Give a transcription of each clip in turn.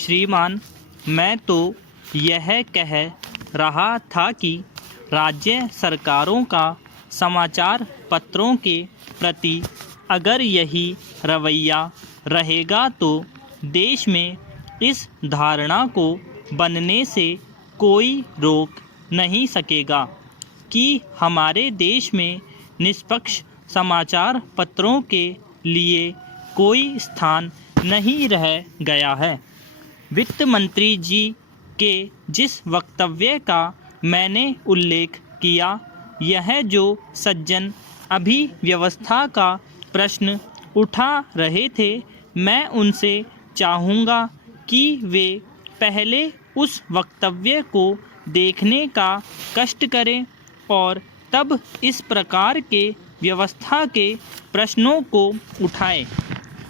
श्रीमान, मैं तो यह कह रहा था कि राज्य सरकारों का समाचार पत्रों के प्रति अगर यही रवैया रहेगा तो देश में इस धारणा को बनने से कोई रोक नहीं सकेगा कि हमारे देश में निष्पक्ष समाचार पत्रों के लिए कोई स्थान नहीं रह गया है। वित्त मंत्री जी के जिस वक्तव्य का मैंने उल्लेख किया, यह जो सज्जन अभी व्यवस्था का प्रश्न उठा रहे थे, मैं उनसे चाहूँगा कि वे पहले उस वक्तव्य को देखने का कष्ट करें और तब इस प्रकार के व्यवस्था के प्रश्नों को उठाएं।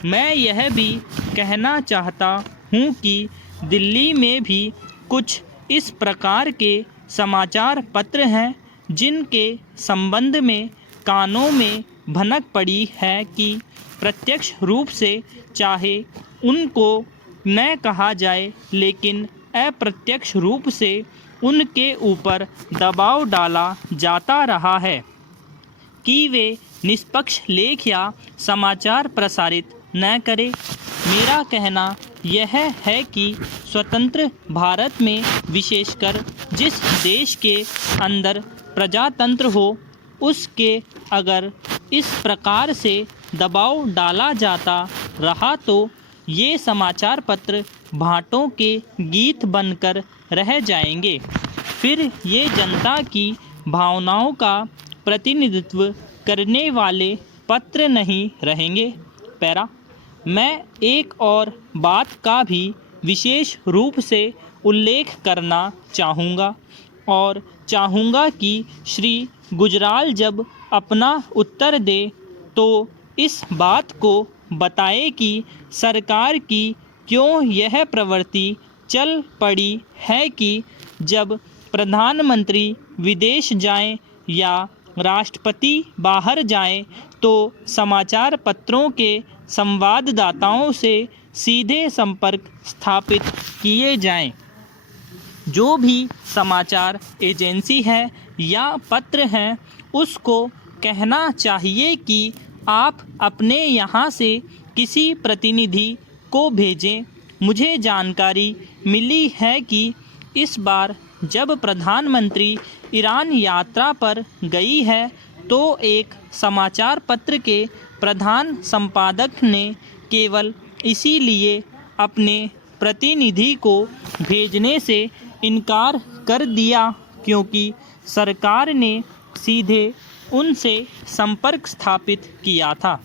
मैं यह भी कहना चाहता हूँ कि दिल्ली में भी कुछ इस प्रकार के समाचार पत्र हैं जिनके संबंध में कानों में भनक पड़ी है कि प्रत्यक्ष रूप से चाहे उनको न कहा जाए, लेकिन अप्रत्यक्ष रूप से उनके ऊपर दबाव डाला जाता रहा है कि वे निष्पक्ष लेख या समाचार प्रसारित न करें। मेरा कहना यह है कि स्वतंत्र भारत में विशेषकर जिस देश के अंदर प्रजातंत्र हो, उसके अगर इस प्रकार से दबाव डाला जाता रहा तो ये समाचार पत्र भाटों के गीत बनकर रह जाएंगे। फिर ये जनता की भावनाओं का प्रतिनिधित्व करने वाले पत्र नहीं रहेंगे। पैरा, मैं एक और बात का भी विशेष रूप से उल्लेख करना चाहूँगा और चाहूँगा कि श्री गुजराल जब अपना उत्तर दे तो इस बात को बताए कि सरकार की क्यों यह प्रवृत्ति चल पड़ी है कि जब प्रधानमंत्री विदेश जाएं या राष्ट्रपति बाहर जाएं तो समाचार पत्रों के संवाददाताओं से सीधे संपर्क स्थापित किए जाएं। जो भी समाचार एजेंसी है या पत्र हैं, उसको कहना चाहिए कि आप अपने यहाँ से किसी प्रतिनिधि को भेजें। मुझे जानकारी मिली है कि इस बार जब प्रधानमंत्री ईरान यात्रा पर गई है तो एक समाचार पत्र के प्रधान संपादक ने केवल इसीलिए अपने प्रतिनिधि को भेजने से इनकार कर दिया क्योंकि सरकार ने सीधे उनसे संपर्क स्थापित किया था।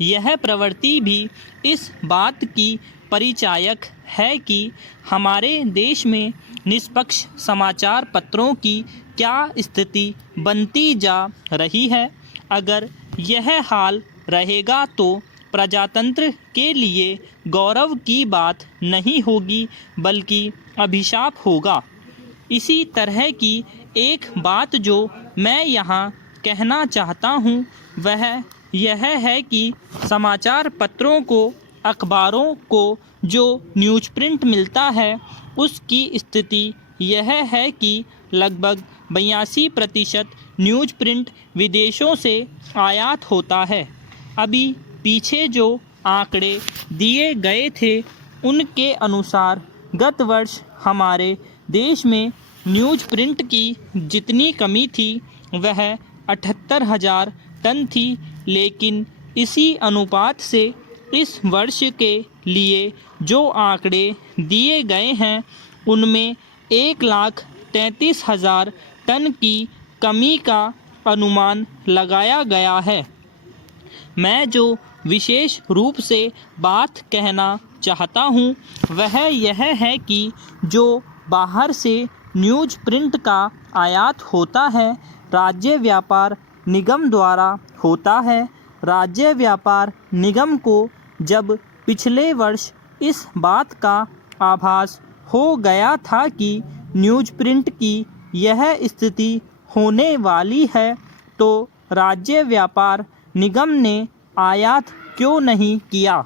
यह प्रवृत्ति भी इस बात की परिचायक है कि हमारे देश में निष्पक्ष समाचार पत्रों की क्या स्थिति बनती जा रही है। अगर यह हाल रहेगा तो प्रजातंत्र के लिए गौरव की बात नहीं होगी बल्कि अभिशाप होगा। इसी तरह की एक बात जो मैं यहाँ कहना चाहता हूँ वह यह है कि समाचार पत्रों को, अखबारों को जो न्यूज़ प्रिंट मिलता है उसकी स्थिति यह है कि लगभग 82% न्यूज़ प्रिंट विदेशों से आयात होता है। अभी पीछे जो आंकड़े दिए गए थे उनके अनुसार गत वर्ष हमारे देश में न्यूज़ प्रिंट की जितनी कमी थी वह 78,000 टन थी, लेकिन इसी अनुपात से इस वर्ष के लिए जो आंकड़े दिए गए हैं उनमें 1,33,000 टन की कमी का अनुमान लगाया गया है। मैं जो विशेष रूप से बात कहना चाहता हूँ वह यह है कि जो बाहर से न्यूज़ प्रिंट का आयात होता है राज्य व्यापार निगम द्वारा होता है। राज्य व्यापार निगम को जब पिछले वर्ष इस बात का आभास हो गया था कि न्यूज़ प्रिंट की यह स्थिति होने वाली है तो राज्य व्यापार निगम ने आयात क्यों नहीं किया।